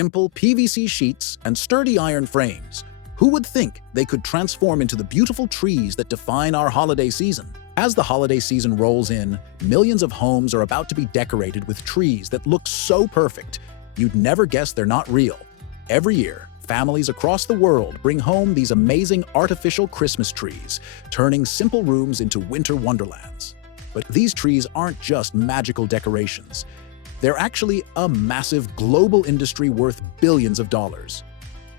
Simple PVC sheets and sturdy iron frames. Who would think they could transform into the beautiful trees that define our holiday season? As the holiday season rolls in, millions of homes are about to be decorated with trees that look so perfect, you'd never guess they're not real. Every year, families across the world bring home these amazing artificial Christmas trees, turning simple rooms into winter wonderlands. But these trees aren't just magical decorations. They're actually a massive global industry worth billions of dollars.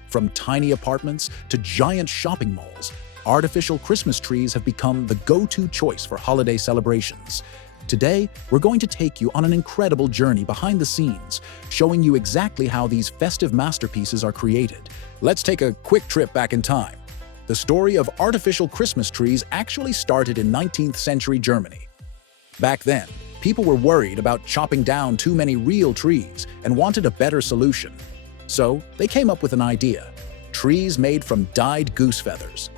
From tiny apartments to giant shopping malls, artificial Christmas trees have become the go-to choice for holiday celebrations. Today, we're going to take you on an incredible journey behind the scenes, showing you exactly how these festive masterpieces are created. Let's take a quick trip back in time. The story of artificial Christmas trees actually started in 19th century Germany. Back then, people were worried about chopping down too many real trees and wanted a better solution. So they came up with an idea: trees made from dyed goose feathers.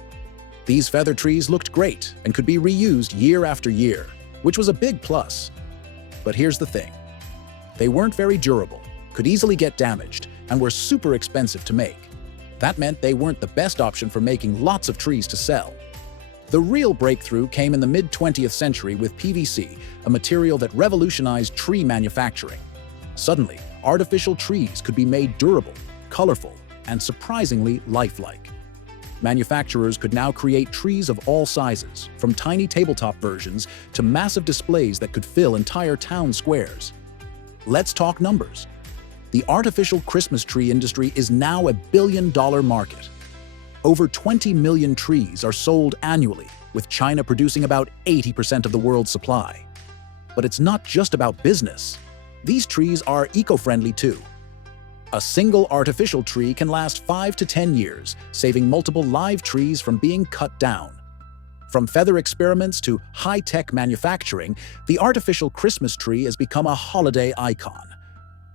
These feather trees looked great and could be reused year after year, which was a big plus. But here's the thing: they weren't very durable, could easily get damaged, and were super expensive to make. That meant they weren't the best option for making lots of trees to sell. The real breakthrough came in the mid-20th century with PVC, a material that revolutionized tree manufacturing. Suddenly, artificial trees could be made durable, colorful, and surprisingly lifelike. Manufacturers could now create trees of all sizes, from tiny tabletop versions to massive displays that could fill entire town squares. Let's talk numbers. The artificial Christmas tree industry is now a billion-dollar market. Over 20 million trees are sold annually, with China producing about 80% of the world's supply. But it's not just about business. These trees are eco-friendly too. A single artificial tree can last 5 to 10 years, saving multiple live trees from being cut down. From feather experiments to high-tech manufacturing, the artificial Christmas tree has become a holiday icon.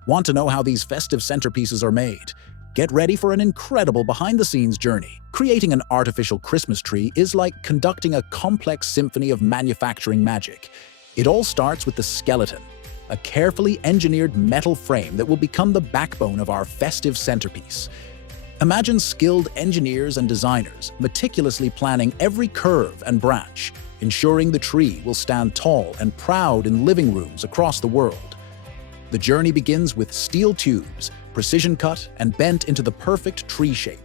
Want to know how these festive centerpieces are made? Get ready for an incredible behind-the-scenes journey. Creating an artificial Christmas tree is like conducting a complex symphony of manufacturing magic. It all starts with the skeleton, a carefully engineered metal frame that will become the backbone of our festive centerpiece. Imagine skilled engineers and designers meticulously planning every curve and branch, ensuring the tree will stand tall and proud in living rooms across the world. The journey begins with steel tubes, precision cut and bent into the perfect tree shape.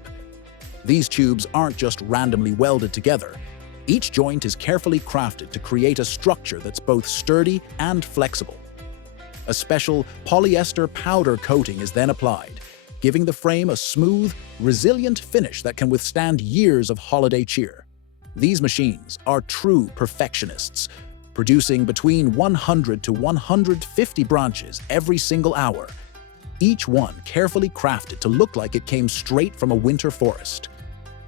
These tubes aren't just randomly welded together. Each joint is carefully crafted to create a structure that's both sturdy and flexible. A special polyester powder coating is then applied, giving the frame a smooth, resilient finish that can withstand years of holiday cheer. These machines are true perfectionists, producing between 100 to 150 branches every single hour, each one carefully crafted to look like it came straight from a winter forest.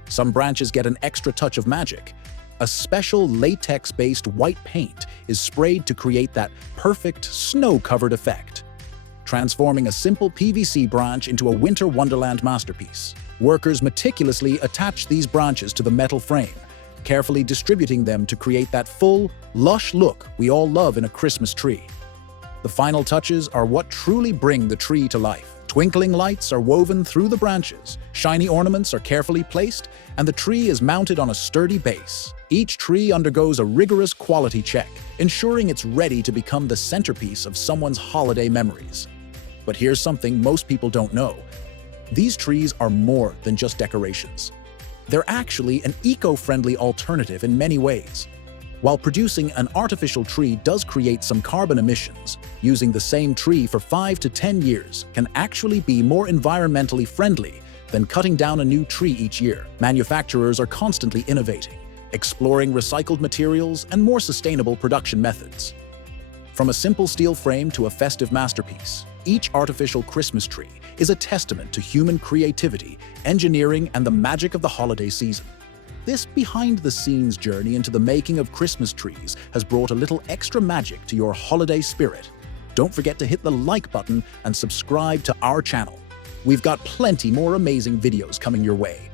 Some branches get an extra touch of magic. A special latex-based white paint is sprayed to create that perfect snow-covered effect, transforming a simple PVC branch into a winter wonderland masterpiece. Workers meticulously attach these branches to the metal frame, carefully distributing them to create that full, lush look we all love in a Christmas tree. The final touches are what truly bring the tree to life. Twinkling lights are woven through the branches, shiny ornaments are carefully placed, and the tree is mounted on a sturdy base. Each tree undergoes a rigorous quality check, ensuring it's ready to become the centerpiece of someone's holiday memories. But here's something most people don't know. These trees are more than just decorations. They're actually an eco-friendly alternative in many ways. While producing an artificial tree does create some carbon emissions, using the same tree for 5 to 10 years can actually be more environmentally friendly than cutting down a new tree each year. Manufacturers are constantly innovating, exploring recycled materials and more sustainable production methods. From a simple steel frame to a festive masterpiece, each artificial Christmas tree is a testament to human creativity, engineering, and the magic of the holiday season. This behind-the-scenes journey into the making of Christmas trees has brought a little extra magic to your holiday spirit. Don't forget to hit the like button and subscribe to our channel. We've got plenty more amazing videos coming your way.